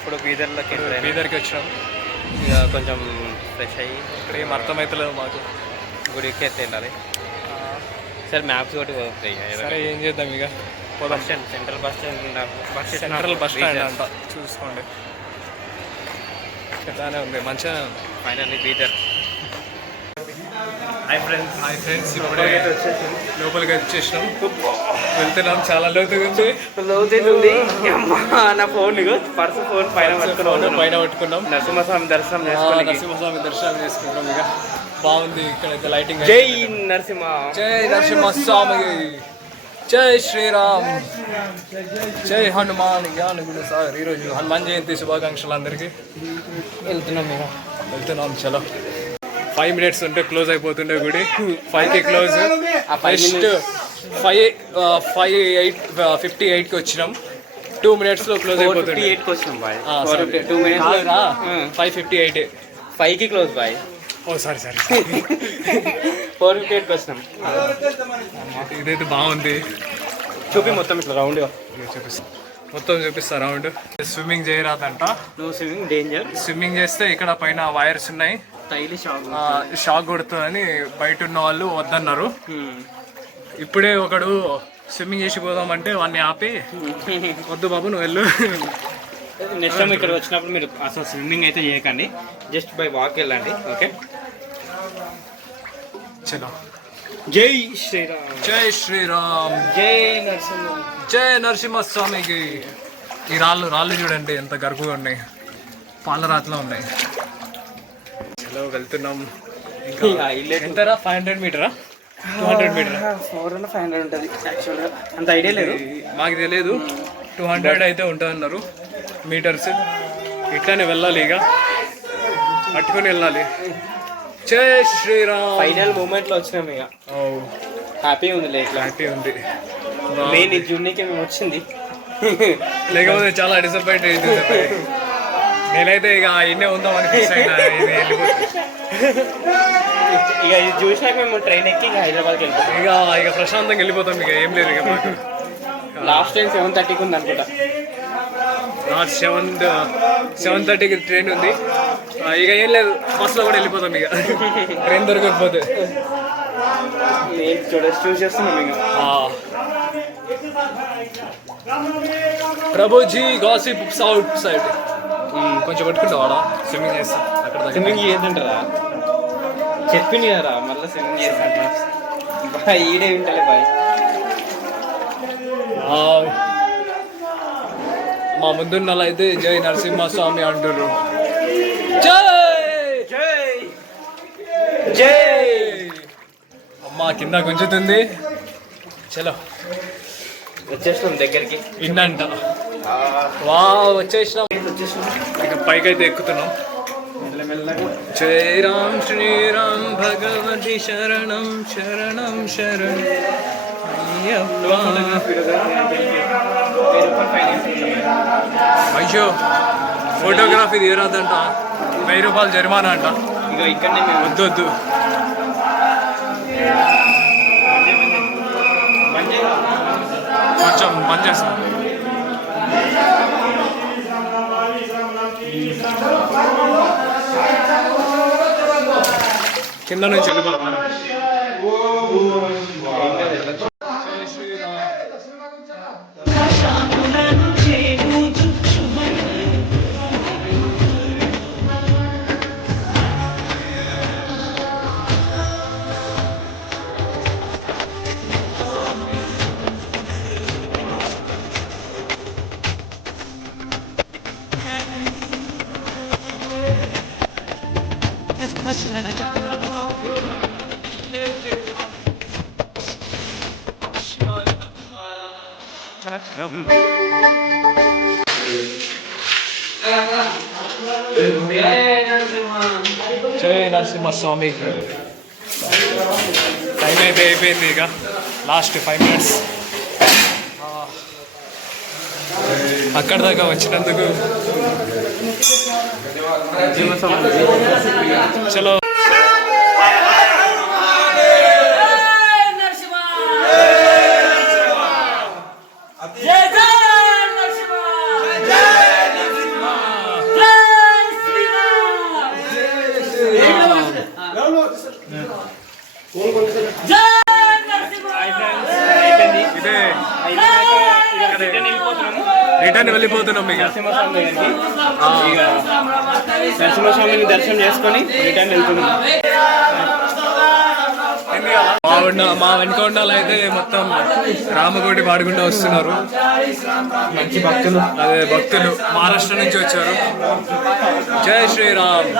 ఇప్పుడు బీదర్కి వచ్చినాం. ఇక కొంచెం ఫ్రెష్ అయ్యి ఇక్కడ ఏం అర్థమవుతలేదు మాకు. గుడికి అయితే వెళ్ళాలి. సరే మ్యాప్స్ ఒకటి వస్తాయి. సరే ఏం చేద్దాం ఇక bus stand, central bus stand అంట చూసుకోండి. ఇలానే ఉంది, మంచిగానే ఉంది. ఫైనల్లీ బీదర్. హాయ్ ఫ్రెండ్స్, ఇప్పుడే లోపలికి వచ్చేసినాం, వెళ్తున్నాం. చాలా లోతుంది. నా ఫోన్ పైన పట్టుకున్నాం. నరసింహస్వామి దర్శనం చేసుకుంటాం. ఇక బాగుంది ఇక్కడ లైటింగ్. జై నరసింహ, జై నరసింహస్వామి, జై శ్రీరామ్, జై హనుమాన్ జ్ఞాన గుణ సాగర్. ఈరోజు హనుమాన్ జయంతి శుభాకాంక్షలు అందరికీ. వెళ్తున్నాం చలో. 5 minutes ఉంటే క్లోజ్ అయిపోతుండే గుడి. 5కి క్లోజ్. ఫస్ట్ 5:58కి వచ్చినాం. 2 minutesలో క్లోజ్ అయిపోతుంది. 5:58. 5కి క్లోజ్ బాయ్. ఓ సారీ 4:58కి వచ్చినాం. ఇదైతే బాగుంది. చూపి మొత్తం ఇట్లా రౌండ్గా చూపిస్తా రౌండ్. స్విమ్మింగ్ చేయరాదంట. No swimming, danger. స్విమ్మింగ్ చేస్తే ఇక్కడ పైన వైర్స్ ఉన్నాయి, షాక్ కొడుతుందని బయట ఉన్న వాళ్ళు వద్దన్నారు. ఇప్పుడే ఒకడు స్విమ్మింగ్ చేసి పోదామంటే వాడిని ఆపి, వద్దు బాబు నువ్వు వెళ్ళు. నెక్స్ట్ టైం ఇక్కడ వచ్చినప్పుడు మీరు అసలు స్విమ్మింగ్ అయితే చేయకండి, జస్ట్ బై వాక్ వెళ్ళండి. ఓకే చలో. జై శ్రీరామ్, జై శ్రీరామ్, జై నరసింహ, జై నరసింహస్వామికి. ఈ రాళ్ళు చూడండి ఎంత గరుకుగా ఉన్నాయి, పాలరాతిలో ఉన్నాయి. చలో వెళ్తున్నాం. ఎంతరా? 500 మీటరా 200 మీటరా? 400-500 ఉంటుంది యాక్చువల్గా, అంత ఐడియా లేదు మాకు తెలియదు. 200 అయితే ఉంటుంది అన్నారు మీటర్స్. ఇట్లానే వెళ్ళాలి, ఇక పట్టుకొని వెళ్ళాలి. జై శ్రీరామ్. ఫైనల్ మూమెంట్లో వచ్చినాం ఇక. హ్యాపీ ఉంది, హ్యాపీ ఉంది. మెయిన్ జూనికి మేము వచ్చింది, లేకపోతే చాలా డిసప్పాయింట్ అవుతుంది. నేనైతే ఇక ఇన్నే ఉందాం అని ఫిక్స్ అయినా. ఇక ఇది చూసినాక మేము ట్రైన్ ఎక్కి హైదరాబాద్కి వెళ్ళిపోతాం. ఇక ప్రశాంతంగా వెళ్ళిపోతాం. ఇక ఏం లేదు ఇక మాకు. లాస్ట్ ట్రైన్ 7:30కి ఉంది అనుకుంటా. 7:30కి ట్రైన్ ఉంది. ఇక ఏం లేదు, బస్సులో కూడా వెళ్ళిపోతాం ఇక ట్రైన్ దొరకకపోతే. చూస్ చేస్తున్నాం ఇక. Prabhuji gossips out side. కొంచెం పట్టుకుంటావాడా? స్విమ్మింగ్ చేస్తా అక్కడ. స్విమ్మింగ్ చేయదంటారా? చెప్పింది కదా మళ్ళీ స్విమ్మింగ్ చేస్తా. బాయ్ ఈడే ఉంటాలే బాయ్. మా ముందున్న అయితే జై నరసింహస్వామి అంటారు. జై జై జై. అమ్మా కింద గుంజుతుంది. చలో వచ్చేసినాం దగ్గరికి. ఇన్నంట. వచ్చేసినాం. ఇక పైకైతే ఎక్కుతున్నాం. జై రామ్ శ్రీరామ్ భగవతి శరణం శరణం శరణం అయ్యో ఫోటోగ్రఫీ తీయరాదంట, 1000 రూపాయలు జరిమానా అంట. ఇక ఇక్కడనే వద్దు కొంచెం బంద్ చేస్తాం. కింద నుంచి వెళ్ళిపోతాం. జై నరసింహస్వామి. టైం అయితే అయిపోయింది, ఇక లాస్ట్ 5 minutes. అక్కడ దాకా వచ్చినందుకు చలో. రిటర్న్ వెళ్ళిపోతున్నాము వెళ్ళిపోతున్నాం ఇక నరసింహస్వామి దగ్గరికి. ఇక నరసింహస్వామిని దర్శనం చేసుకొని రిటర్న్ వెళ్తున్నాం. మా వెనుకొండలు అయితే మొత్తం రామకోటి పాడుకుంటూ వస్తున్నారు. మంచి భక్తులు. అదే భక్తులు మహారాష్ట్ర నుంచి వచ్చారు. జై శ్రీరామ్.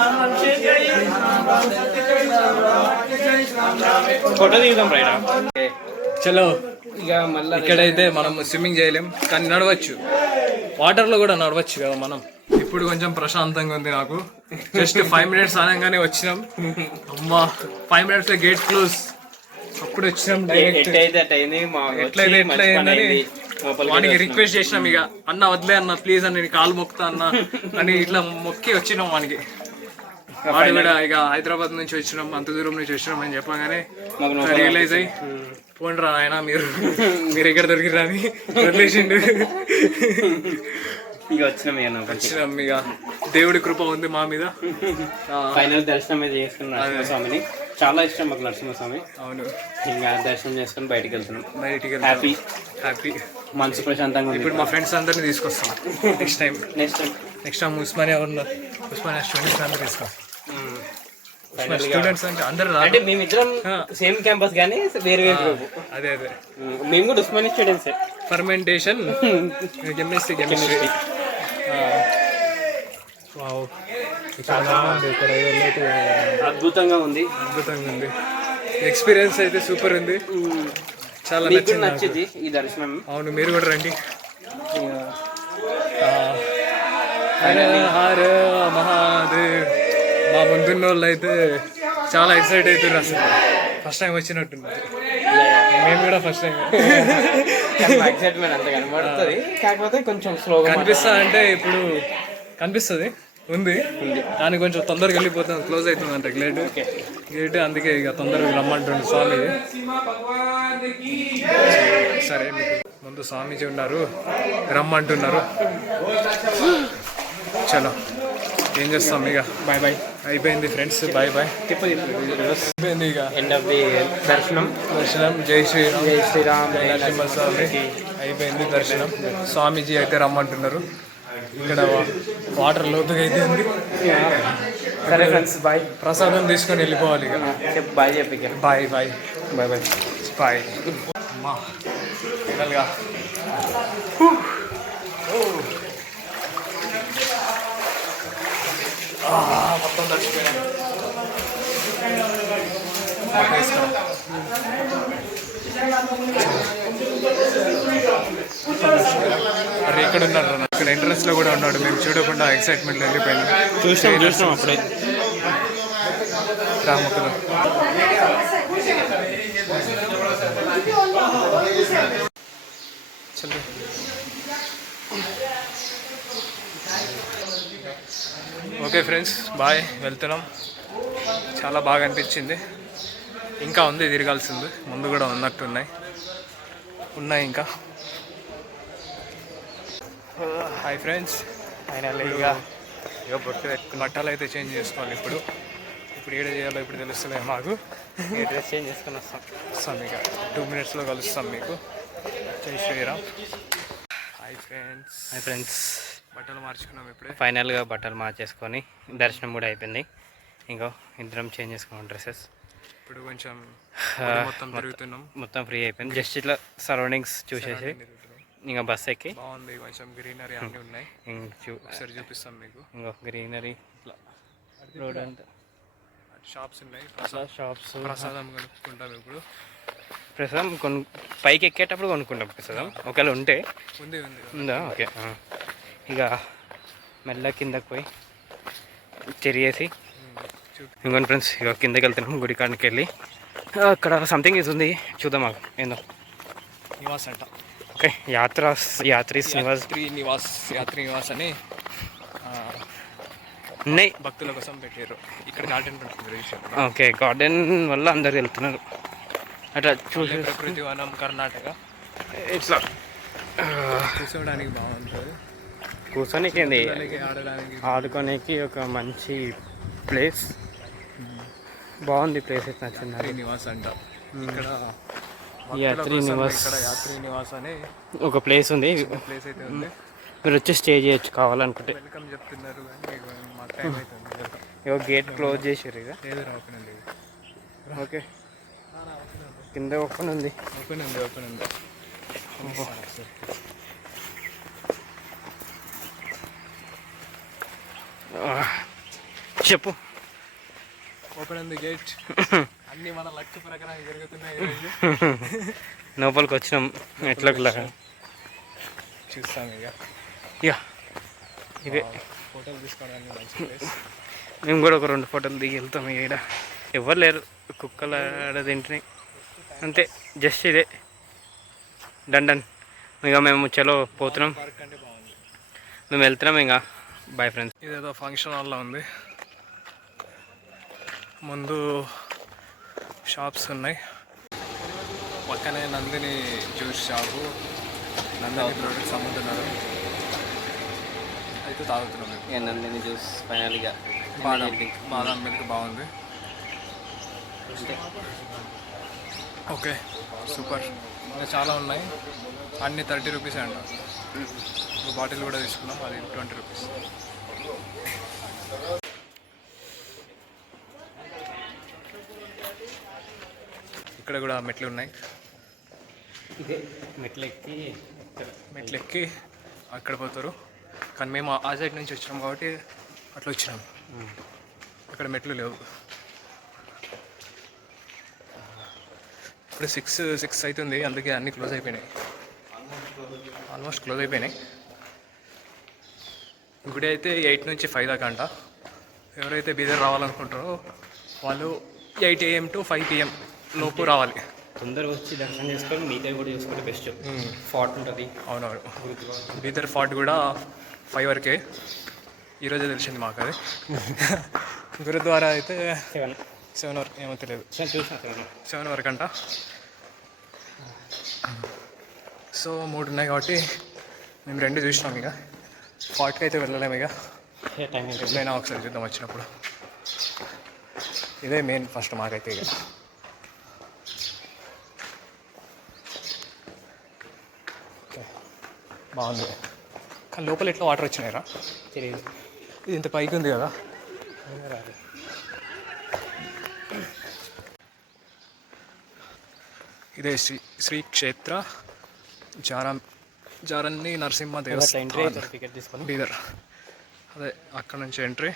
Photo దిగుదాం right. చలో ఇక మళ్ళీ ఇక్కడైతే మనం స్విమ్మింగ్ చేయలేం కానీ నడవచ్చు, వాటర్లో కూడా నడవచ్చు కదా మనం. ఇప్పుడు కొంచెం ప్రశాంతంగా ఉంది నాకు. జస్ట్ 5 minutes అనగానే వచ్చినాం. అమ్మా 5 minutes గేట్ క్లోజ్. అప్పుడు వచ్చినాం డైరెక్ట్. ఎట్లయితే ఎట్లా అయిందని వానికి రిక్వెస్ట్ చేసినాం. ఇక అన్న వదిలే అన్న ప్లీజ్ అన్న నేను కాలు మొక్కుతా అన్న అని ఇట్లా మొక్కి వచ్చినాం వానికి. వాడు కూడా ఇక హైదరాబాద్ నుంచి వచ్చినాం, అంత దూరం నుంచి వచ్చినాం అని చెప్పగానే రియలైజ్ అయ్యి పోండి రా ఆయన మీరు ఎక్కడ దొరికిరా అని వదిలేసిండు. ఇక వచ్చినాం ఇక దేవుడి కృప ఉంది మా మీద. ఫైనల్ దర్శనం అయితే చేసుకున్నాం నరసింహస్వామిని. చాలా ఇష్టం మాకు నరసింహస్వామి. అవును, ఇంకా దర్శనం చేసుకుని బయటికి వెళ్తున్నాం. బయటికి హ్యాపీ మనసు ప్రశాంతంగా ఉంది. ఇప్పుడు మా ఫ్రెండ్స్ అందరినీ తీసుకొస్తాం నెక్స్ట్ టైం ఉస్మానియా స్టూడెంట్స్ అందరూ తీసుకొస్తాం. స్టూడెంట్స్ అంటే అందరూ అంటే మేమిద్దరం సేమ్ క్యాంపస్ కానీ వేరే వేరే గ్రూప్. అదే మేము కూడా ఉస్మానియా స్టూడెంట్స్. Fermentation chemistry. అద్భుతంగా ఉంది. ఎక్స్పీరియన్స్ అయితే సూపర్ ఉంది. చాలా నచ్చింది ఈ దర్శనం. అవును, మీరు కూడా రండి. హర మహాదేవ్. మా ముందున్న వాళ్ళు అయితే చాలా ఎక్సైట్ అవుతున్నారు. అసలు ఫస్ట్ టైం వచ్చినట్టున్నారు. మేము కూడా ఫస్ట్ టైం. ఎక్సైట్మెంట్ అంత కనబడుతుంది, కాకపోతే కొంచెం స్లోగా కనిపిస్తా అంటే ఇప్పుడు కనిపిస్తుంది ఉంది కానీ కొంచెం తొందరగా వెళ్ళిపోతాం. క్లోజ్ అవుతుంది అంటే గేట్ అందుకే ఇక తొందరగా రమ్మంటుండే స్వామి. సరే మీకు ముందు స్వామీజీ ఉన్నారు, రమ్మంటున్నారు. చలో ఏం చేస్తాం ఇక. బాయ్. అయిపోయింది ఫ్రెండ్స్, బాయ్. అయిపోయింది ఇక ఎండ్ ఆఫ్ ది దర్శనం. జై శ్రీరామ్. నరసింహస్వామి అయిపోయింది దర్శనం. స్వామీజీ అయితే రమ్మంటున్నారు. ఇక్కడ వాటర్ లోతుగా అయితే ఉంది. సరే ఫ్రెండ్స్, బాయ్. ప్రసాదం తీసుకొని వెళ్ళిపోవాలి ఇక. బాయ్ చెప్పి బాయ్. అమ్మా ఫైనల్గా మొత్తం దర్శిపోయినా. అరే ఎక్కడ ఉన్నారు? ఇక్కడ ఎంట్రన్స్ లో కూడా ఉన్నాడు. మేము చూడకుండా ఎక్సైట్మెంట్ వెళ్ళిపోయాను. చూసినాం అప్పుడే. రామకులు ఓకే ఫ్రెండ్స్, బాయ్. వెళ్తున్నాం. చాలా బాగా అనిపించింది. ఇంకా ఉంది తిరగాల్సింది, ముందు కూడా ఉన్నాయి ఇంకా. హాయ్ ఫ్రెండ్స్, ఫైనల్గా బట్టలు అయితే చేంజ్ చేసుకోవాలి. ఇప్పుడు ఏడ చేయాలో ఇప్పుడు తెలుస్తుంది మాకు. డ్రెస్ చేంజ్ చేసుకొని వస్తాం ఇక 2 minutesలో కలుస్తాం మీకు. జై శ్రీరామ్. హాయ్ ఫ్రెండ్స్, బట్టలు మార్చుకున్నాం ఇప్పుడే. ఫైనల్గా బట్టలు మార్చేసుకొని దర్శనం కూడా అయిపోయింది. ఇంకో ఇద్దరం చేంజ్ చేసుకున్నాం డ్రెస్సెస్. ఇప్పుడు కొంచెం మొత్తం తిరుగుతున్నాం. మొత్తం ఫ్రీ అయిపోయింది. జస్ట్ ఇట్లా సరౌండింగ్స్ చూసేసి ఇంకా బస్ ఎక్కి. బాగుంది, కొంచెం గ్రీనరీ అన్నీ ఉన్నాయి. ఒకసారి చూపిస్తాం మీకు. ఇంకో గ్రీనరీ ఇట్లా రోడ్ అంతా షాప్స్ ఉన్నాయి. ప్రసాదం కొనుక్కుంటాం ఇప్పుడు. ప్రసాదం పైకి ఎక్కేటప్పుడు కొనుక్కుంటాం ప్రసాదం. ఒకవేళ ఉంటే ఉందా? ఓకే. ఇక మెల్ల కిందకి పోయి చెరిగేసి ఇంకొని ఫ్రెండ్స్ ఇక కిందకి వెళ్తున్నాం. గుడి కాడికి వెళ్ళి అక్కడ సంథింగ్ ఇది ఉంది, చూద్దాం. మాకు ఏందో నివాస్ అంట. ఓకే, యాత్రీ నివాస్ అని ఉన్నాయి. భక్తుల కోసం పెట్టారు. ఇక్కడ గార్డెన్ పెట్టారు. ఓకే, గార్డెన్ వల్ల అందరు వెళ్తున్నారు. అట్లా చూసి ప్రకృతి వనం కర్ణాటక. ఇట్లా కూర్చోడానికి బాగుంటుంది. కూర్చోనికి ఆడుకోనికి ఒక మంచి ప్లేస్. బాగుంది ప్లేస్ అయితే నచ్చింది. నివాస్ అంట. ఇక్కడ యాత్రి కోసం నివాస్ ఇక్కడ యాత్రి నివాస్ అనే ఒక ప్లేస్ ఉంది. ప్లేస్ అయితే ఉంది. మీరు వచ్చి స్టే చేయొచ్చు కావాలనుకుంటే. వెల్కమ్ చెప్తున్నారు కానీ మాకు టైం అవుతుంది. ఇగో గేట్ క్లోజ్ చేసారు ఇక. ఏదో ఓపెన్ లేదు. ఓకే, కింద ఓపెన్ ఉంది. ఓపెన్ ఉంది. చెప్పు. ఓపెన్ ఉంది గేట్. అన్ని మన లక్ష్య ప్రకారం జరుగుతున్నాయి. లోపలికి వచ్చినాం ఎట్లా చూస్తాం ఇక ఇదే ఫోటోలు తీసుకోవడానికి మంచి ప్లేస్. మేము కూడా ఒక 2 ఫోటోలు దిగి వెళ్తాం. ఇక్కడ ఎవరు లేరు, కుక్కలు ఆడ తింటున్నాయి అంతే. జస్ట్ ఇదే డండన్. ఇక మేము చలో పోతున్నాం. పార్క్ అంటే బాగుంది. మేము వెళ్తున్నాం ఇంకా. Bye friends. ఇదేదో ఫంక్షన్ హాల్లో ఉంది. ముందు షాప్స్ ఉన్నాయి. పక్కనే Nandini juice shop, Nandini products అమ్ముతున్నారు. అయితే తాగుతున్నాం. నందిని జ్యూస్ ఫైనల్గా. బాదం మిల్క్ బాగుంది. Okay, super. ఇంకా చాలా ఉన్నాయి. అన్నీ 30 రూపీస్ అంట. ఒక బాటిల్ కూడా తీసుకున్నాం, అది 20 రూపీస్. ఇక్కడ కూడా మెట్లు ఉన్నాయి. ఇదే మెట్లు ఎక్కి అక్కడ పోతారు. కానీ మేము ఆ సైడ్ నుంచి వచ్చినాం కాబట్టి అట్లా వచ్చినాం. ఇక్కడ మెట్లు లేవు. ఇప్పుడు 6 అవుతుంది, అందుకే అన్నీ క్లోజ్ అయిపోయినాయి. ఆల్మోస్ట్ క్లోజ్ అయిపోయినాయి. గుడి అయితే 8 నుంచి 5 దాకా అంట. ఎవరైతే బీదర్ రావాలనుకుంటారో వాళ్ళు 8 AM to 5 PM లోపు రావాలి. తొందరగా వచ్చి దర్శనం చేసుకొని మిగతా కూడా చేసుకుంటే బెస్ట్. ఫార్ట్ ఉంటుంది. అవునవును, బీదర్ ఫార్ట్ కూడా 5 వరకే. ఈరోజే తెలిసింది మాకు అది. గురుద్వారా అయితే 7 వరకు, ఏమో తెలియదు. 7 వరకు అంట. సో 3 ఉన్నాయి కాబట్టి మేము 2 చూసినాం. ఇక ఫార్ట్కి అయితే వెళ్ళలేము. ఇక ఎప్పుడైనా ఒకసారి చూద్దాం వచ్చినప్పుడు. ఇదే మెయిన్ ఫస్ట్ మాకైతే. ఇక బాగుంది. కానీ లోపల ఎట్లా వాటర్ వచ్చినాయిరా తెలియదు. ఇది ఇంత పైకి ఉంది కదా. ఇదే శ్రీ క్షేత్ర జారన్ని నరసింహ టికెట్ తీసుకొని బీదర్. అదే అక్కడ నుంచి ఎంట్రీ.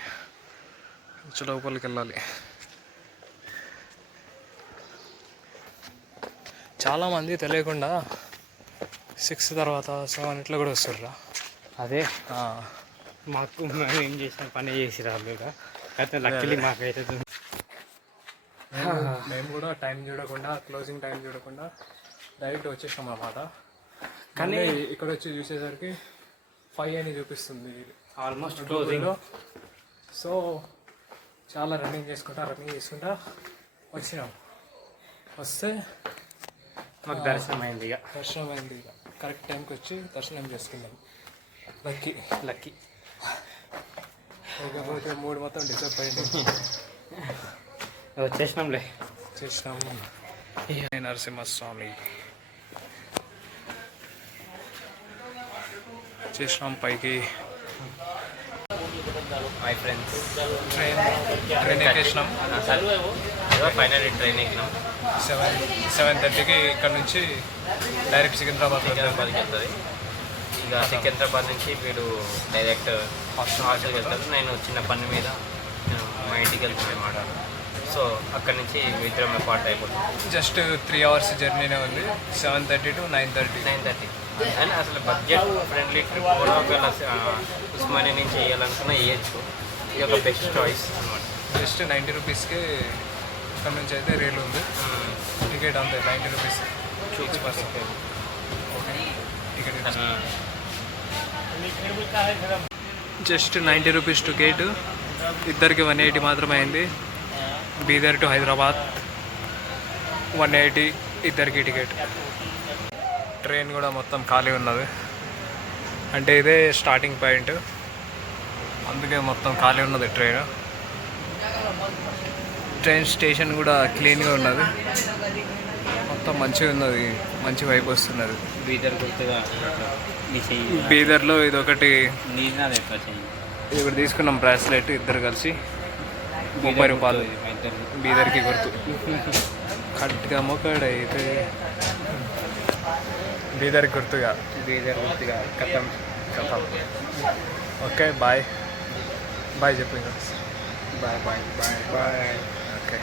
లోపలికి వెళ్ళాలి. చాలామంది తెలియకుండా 6 తర్వాత 7 ఇట్లా కూడా వస్తారురా. అదే మాకు మేము ఏం చేసిన పని చేసి రాలేదా. అయితే లక్కీలీ మాకైతే మేము కూడా టైం చూడకుండా, క్లోజింగ్ టైం చూడకుండా డైరెక్ట్ వచ్చేసాం అన్నమాట. కానీ ఇక్కడ వచ్చి చూసేసరికి 5 అని చూపిస్తుంది ఆల్మోస్ట్ క్లోజింగ్. సో చాలా రన్నింగ్ చేసుకుంటా వచ్చినాం. వస్తే మాకు దర్శనం అయింది. ఇక కరెక్ట్ టైంకి వచ్చి దర్శనం చేసుకున్నాం. లక్కీ. లేకపోతే 3 మొత్తం డిసప్పాయింట్ వచ్చేసినాంలే. నరసింహస్వామి చేసినాం పైకి. మై ఫ్రెండ్స్, ట్రైన్ ఎక్కేసినాం. ఫైనల్ ట్రైన్ ఎక్కినాం. 7:30కి ఇక్కడ నుంచి డైరెక్ట్ సికింద్రాబాద్కి వెళ్తుంది. ఇక సికింద్రాబాద్ నుంచి వీడు డైరెక్ట్ హాస్టల్కి వెళ్తారు. నేను చిన్న పని మీద మా ఇంటికి వెళ్తున్నాను అన్నమాట. సో అక్కడి నుంచి ఇద్దరం పార్ట్ అయిపోతుంది. జస్ట్ 3 hours జర్నీనే ఉంది. 7:30 to 9:30. అండ్ అసలు బడ్జెట్ ఫ్రెండ్లీ ట్రిప్ కూడా ఒకవేళ ఉస్మానియా నుంచి వేయాలనుకున్నా వేయచ్చు. ఇది ఒక బెస్ట్ చాయిస్ అనమాట. జస్ట్ 90 రూపీస్కి ఇక్కడ నుంచి అయితే రేట్లు ఉంది. టికెట్ అంతే 90 rupees. Ticket just 90 rupees ticket. ఇద్దరికి 180 మాత్రమే అయింది. బీదర్ టు హైదరాబాద్ 180 ఇద్దరికి టికెట్. ట్రైన్ కూడా మొత్తం ఖాళీ ఉన్నది. అంటే ఇదే స్టార్టింగ్ పాయింట్, అందుకే మొత్తం ఖాళీ ఉన్నది ట్రైన్. ట్రైన్ స్టేషన్ కూడా క్లీన్గా ఉన్నది. మొత్తం మంచిగా ఉన్నది, మంచి వైపు వస్తున్నది. బీదర్ గుర్తుగా బీదర్లో ఇదొకటి, నీది ఎక్కువ చెయ్యి. ఇది ఒకటి తీసుకున్నాం బ్రాస్లెట్, ఇద్దరు కలిసి 30 రూపాయలు. బీదర్కి గుర్తు. కరెక్ట్గా మొక్కడైతే బీదర్ గుర్తుగా. బీదర్ గుర్తుగా కథం. ఓకే బాయ్ బాయ్ చెప్పు. Bye bye bye bye. Okay.